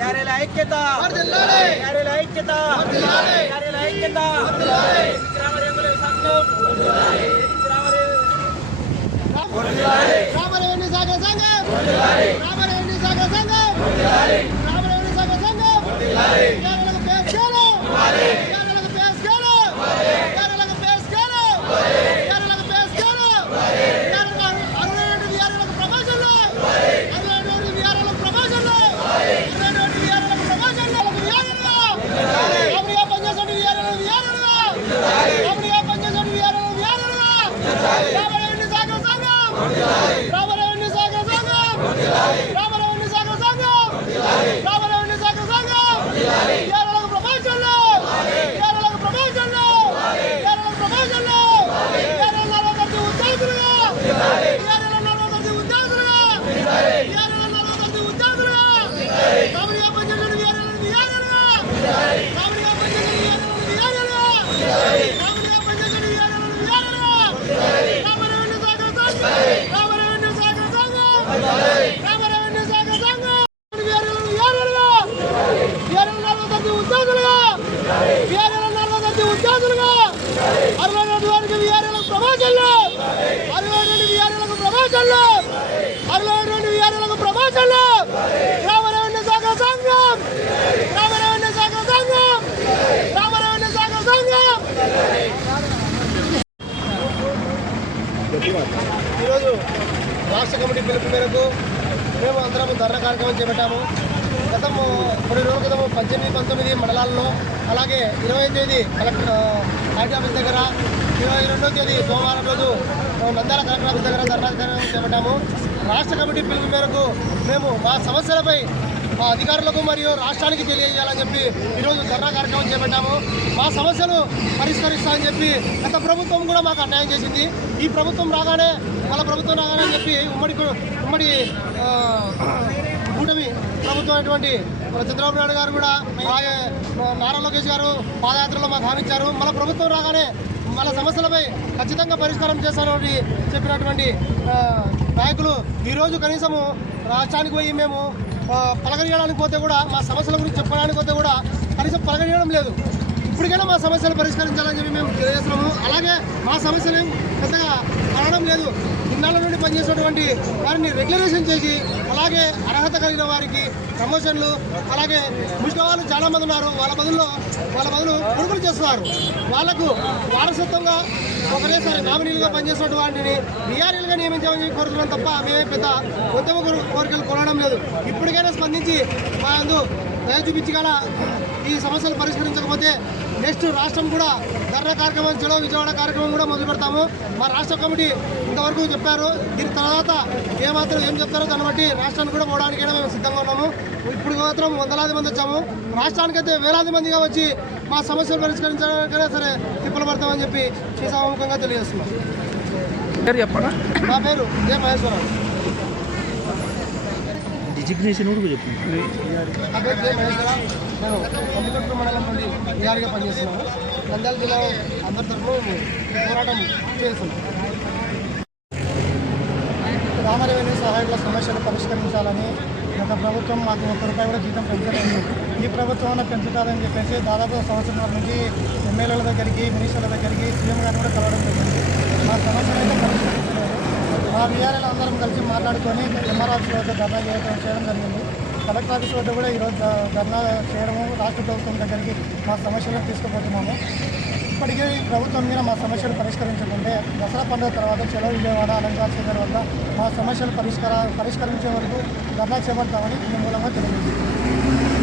యారేల ఐక్యత. యారేల ఐక్యత. యారేల ఐక్యత. గ్రామ రేగుల సంఘం. గ్రామ రామరేవుని సాగర సంఘం. రామరేవుని సాగర సంఘం. రామరేవుని సాగర సంఘం. ప్రమోషన్లు అరవై రెండు విహారాలకు ప్రమోషన్లు రెవెన్యూ శాఖ సంఘం! గ్రామ రెవెన్యూ శాఖ సంఘం! గ్రామ రెవెన్యూ శాఖ సంఘం! ఈరోజు రాష్ట్ర కమిటీ పిలుపు మేరకు మేము అందరం ధర్నా కార్యక్రమం చేపట్టాము. గతము కొన్ని రోజుల క్రితం పద్దెనిమిది పంతొమ్మిది మండలాల్లో అలాగే ఇరవై తేదీ కలెక్టర్ ఆర్టీ ఆఫీస్ దగ్గర ఇరవై రెండో తేదీ సోమవారం రోజు నందాల కలెక్టర్ ఆఫీస్ దగ్గర ధర్నా కార్యక్రమం చేపట్టాము. రాష్ట్ర కమిటీ పిలుపు మేరకు మేము మా సమస్యలపై మా అధికారులకు మరియు రాష్ట్రానికి తెలియజేయాలని చెప్పి ఈరోజు ధర్నా కార్యక్రమం చేపట్టాము. మా సమస్యలు పరిష్కరిస్తామని చెప్పి గత ప్రభుత్వం కూడా మాకు అన్యాయం చేసింది. ఈ ప్రభుత్వం రాగానే వాళ్ళ ప్రభుత్వం రాగానే అని చెప్పి ఉమ్మడి ఉమ్మడి కూటమి ప్రభుత్వం అయినటువంటి మన చంద్రబాబు నాయుడు గారు కూడా నారా లోకేష్ గారు పాదయాత్రలో మాకు హామీ ఇచ్చారు. మన ప్రభుత్వం రాగానే వాళ్ళ సమస్యలపై ఖచ్చితంగా పరిష్కారం చేస్తారని చెప్పినటువంటి నాయకులు. ఈరోజు కనీసము రాష్ట్రానికి పోయి మేము పలకరియడానికి పోతే కూడా మా సమస్యల గురించి చెప్పడానికి పోతే కూడా కనీసం పలకరియడం లేదు. ఇప్పటికైనా మా సమస్యలు పరిష్కరించాలని చెప్పి మేము తెలియజేస్తున్నాము. అలాగే మా సమస్యలు పెద్దగా అనడం లేదు. ఇన్నాళ్ళ నుండి పనిచేసినటువంటి వారిని రెగ్యులరేషన్ చేసి అలాగే అర్హత కలిగిన వారికి ప్రమోషన్లు అలాగే ముష్టి వాళ్ళు చాలా మంది ఉన్నారు. వాళ్ళ బదుల్లో వాళ్ళ బదులు కొనుగోలు చేస్తున్నారు. వాళ్ళకు వారసత్వంగా ఒకరేసారి నామినీలుగా పనిచేసిన వాటిని బీఆర్ఎల్గా నియమించామని కోరుతున్నాం తప్ప మేమే పెద్ద ఉద్యమ కోరికలు కొనడం లేదు. ఇప్పటికైనా స్పందించి మా అందు దయ ఈ సమస్యలు పరిష్కరించకపోతే నెక్స్ట్ రాష్ట్రం కూడా ధర్నా కార్యక్రమం చలో విజయవాడ కార్యక్రమం కూడా మొదలు పెడతాము. మా రాష్ట్ర కమిటీ ఇంతవరకు చెప్పారు. దీని తర్వాత ఏమాత్రం ఏం చెప్తారో దాన్ని బట్టి రాష్ట్రానికి కూడా పోవడానికైనా మేము సిద్ధంగా ఉన్నాము. ఇప్పుడు మాత్రం వందలాది మంది వచ్చాము. రాష్ట్రానికైతే వేలాది మందిగా వచ్చి మా సమస్యలు పరిష్కరించడానికైనా సరే తిప్పలు పడతామని చెప్పి ఈ సభాముఖంగా తెలియజేస్తున్నాం నా పేరు జే మహేశ్వరరావు. డిజిగ్నేషన్ కూడా చెప్పండి నా నేను కందుకొట్టు మండలం నుండి విఆర్గా పనిచేస్తున్నాను నంద్యాల జిల్లా అందరి తరఫున పోరాటం చేస్తున్నాం రామరేవెన్యూ సహాయకుల సమస్యలు పరిష్కరించాలని గత ప్రభుత్వం మాకు ఒక్క రూపాయి కూడా జీతం పెంచలేదు. ఈ ప్రభుత్వం పెంచుతారని చెప్పేసి దాదాపు సంవత్సరం నుంచి ఎమ్మెల్యేల దగ్గరికి మినిస్టర్ల దగ్గరికి సీఎం గారిని కూడా కలవడం జరిగింది. మా సమస్య మా విఆర్ఎల్ అందరం కలిసి మాట్లాడుకొని ఎంఆర్ ఆఫీస్ వద్ద ధర్నా చేయడం చేయడం జరిగింది. కలెక్టర్ ఆఫీస్ వద్ద కూడా ఈరోజు ధర్నా చేయడము రాష్ట్ర ప్రభుత్వం దగ్గరికి మా సమస్యలను తీసుకుపోతున్నాము. ఇప్పటికే ప్రభుత్వం మీద మా సమస్యలు పరిష్కరించకుంటే దసరా పండుగ తర్వాత చెలవు విజయవాడ అలంకార శేఖర్ వద్ద మా సమస్యలు పరిష్కార పరిష్కరించే వరకు ధర్నా చేపడతామని ఈ మూలంగా తెలియజేస్తుంది